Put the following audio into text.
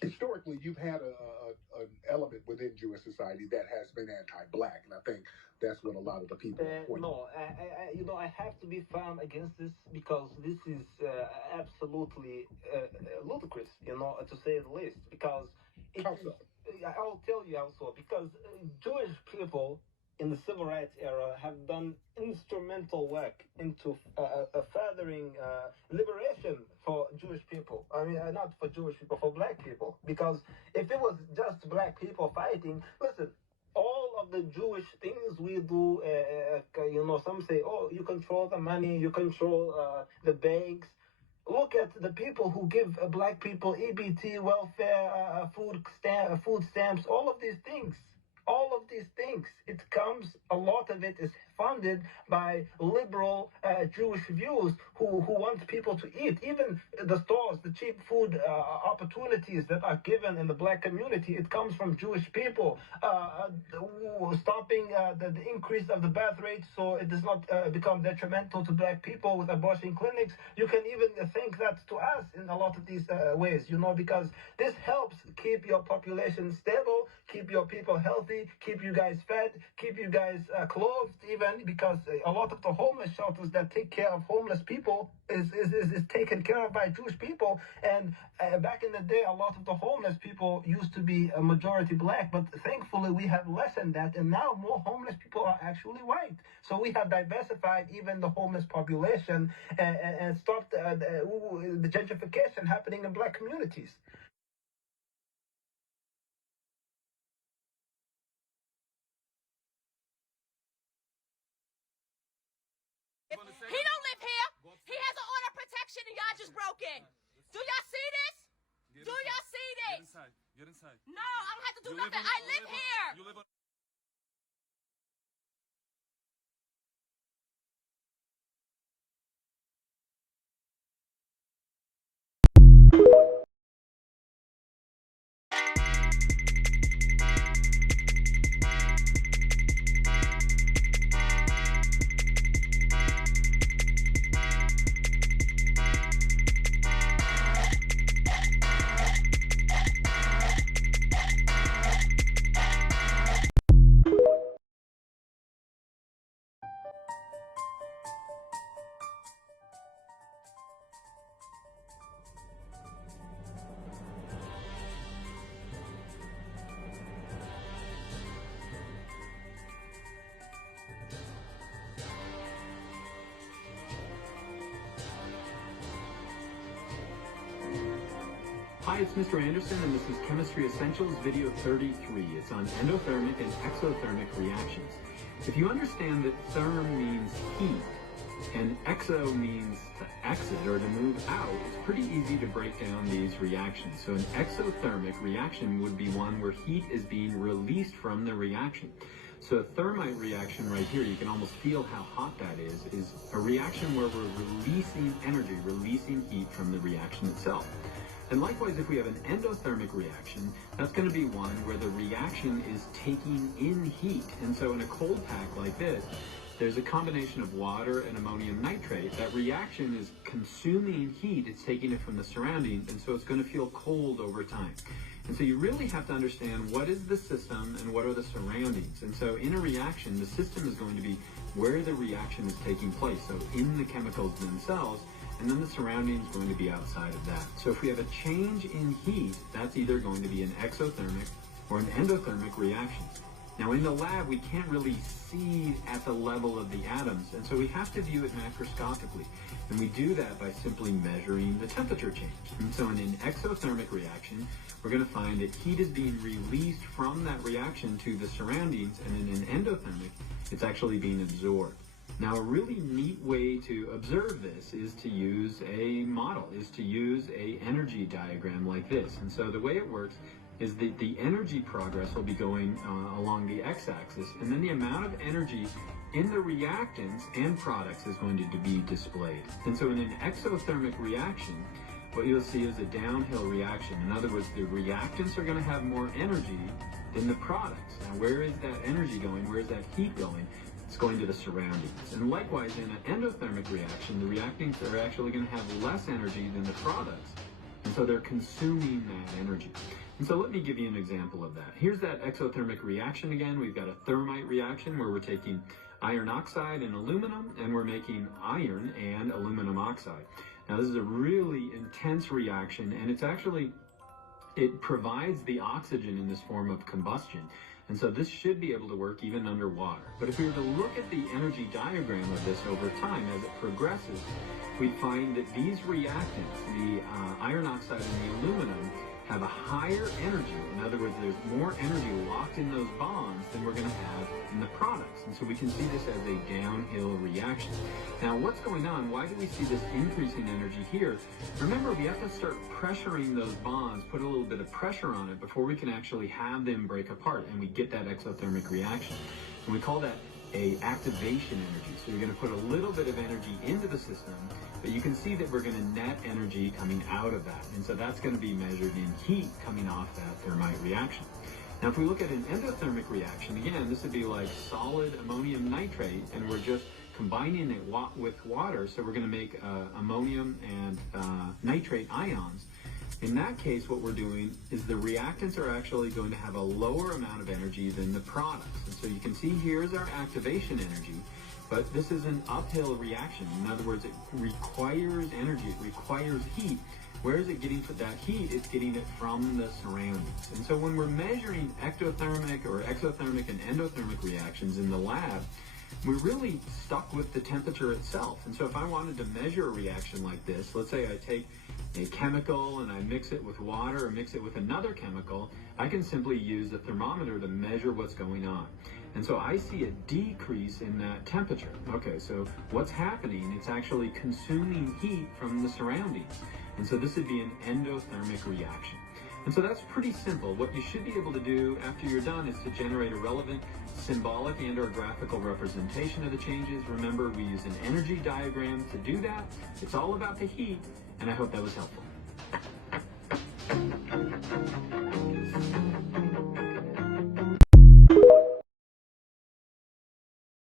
historically you've had an element within Jewish society that has been anti-black, and I think that's what a lot of the people are pointing. No, I have to be firm against this because this is absolutely ludicrous, to say the least. Because How so? I'll tell you also, because Jewish people in the civil rights era have done instrumental work into furthering liberation for Jewish people. I mean, not for Jewish people, for black people. Because if it was just black people fighting, listen, all of the Jewish things we do, some say, oh, you control the money, you control the banks. Look at the people who give black people EBT, welfare, food stamps, all of these things. All of these things, a lot of it is funded by liberal Jewish views who want people to eat. Even the stores, the cheap food opportunities that are given in the black community, it comes from Jewish people. Stopping the increase of the birth rate so it does not become detrimental to black people with abortion clinics. You can even thank that to us in a lot of these ways, because this helps keep your population stable, keep your people healthy, keep you guys fed, keep you guys clothed, even because a lot of the homeless shelters that take care of homeless people is taken care of by Jewish people. And back in the day, a lot of the homeless people used to be a majority black, but thankfully we have lessened that, and now more homeless people are actually white. So we have diversified even the homeless population and stopped the gentrification happening in black communities. He don't live here. He has an order of protection and y'all just broke in. Do y'all see this? Do y'all see this? Get inside. Get inside. No, I don't have to do nothing. I live here. You live on Hi, it's Mr. Anderson, and this is Chemistry Essentials video 33. It's on endothermic and exothermic reactions. If you understand that therm means heat, and exo means to exit or to move out, it's pretty easy to break down these reactions. So an exothermic reaction would be one where heat is being released from the reaction. So a thermite reaction right here, you can almost feel how hot that is a reaction where we're releasing energy, releasing heat from the reaction itself. And likewise, if we have an endothermic reaction, that's going to be one where the reaction is taking in heat. And so in a cold pack like this, there's a combination of water and ammonium nitrate. That reaction is consuming heat, it's taking it from the surroundings, and so it's going to feel cold over time. And so you really have to understand what is the system and what are the surroundings. And so in a reaction, the system is going to be where the reaction is taking place, so in the chemicals themselves, and then the surrounding is going to be outside of that. So if we have a change in heat, that's either going to be an exothermic or an endothermic reaction. Now in the lab, we can't really see at the level of the atoms, and so we have to view it macroscopically. And we do that by simply measuring the temperature change. And so in an exothermic reaction, we're going to find that heat is being released from that reaction to the surroundings, and in an endothermic, it's actually being absorbed. Now, a really neat way to observe this is to use a model, is to use a energy diagram like this. And so the way it works is that the energy progress will be going along the x-axis, and then the amount of energy in the reactants and products is going to be displayed. And so in an exothermic reaction, what you'll see is a downhill reaction. In other words, the reactants are going to have more energy than the products. Now, where is that energy going? Where is that heat going? It's going to the surroundings. And likewise, in an endothermic reaction, the reactants are actually going to have less energy than the products. And so they're consuming that energy. And so let me give you an example of that. Here's that exothermic reaction again. We've got a thermite reaction where we're taking iron oxide and aluminum, and we're making iron and aluminum oxide. Now this is a really intense reaction, and it provides the oxygen in this form of combustion. And so this should be able to work even underwater. But if we were to look at the energy diagram of this over time as it progresses, we find that these reactants, the iron oxide and the aluminum, have a higher energy. In other words, there's more energy locked in those bonds than we're going to have in the products. And so we can see this as a downhill reaction. Now, what's going on? Why do we see this increase in energy here? Remember, we have to start pressuring those bonds, put a little bit of pressure on it before we can actually have them break apart and we get that exothermic reaction. And we call that a activation energy. So you're going to put a little bit of energy into the system, but you can see that we're going to net energy coming out of that. And so that's going to be measured in heat coming off that thermite reaction. Now, if we look at an endothermic reaction, again, this would be like solid ammonium nitrate, and we're just combining it with water. So we're going to make ammonium and nitrate ions. In that case, what we're doing is the reactants are actually going to have a lower amount of energy than the products. And so you can see here's our activation energy, but this is an uphill reaction. In other words, it requires energy, it requires heat. Where is it getting that heat? It's getting it from the surroundings. And so when we're measuring ectothermic or exothermic and endothermic reactions in the lab, we're really stuck with the temperature itself. And so if I wanted to measure a reaction like this, let's say I take a chemical and I mix it with water or mix it with another chemical, I can simply use a thermometer to measure what's going on. And so I see a decrease in that temperature. Okay, so what's happening? It's actually consuming heat from the surroundings. And so this would be an endothermic reaction. And so that's pretty simple. What you should be able to do after you're done is to generate a relevant symbolic and or graphical representation of the changes. Remember, we use an energy diagram to do that. It's all about the heat, and I hope that was helpful.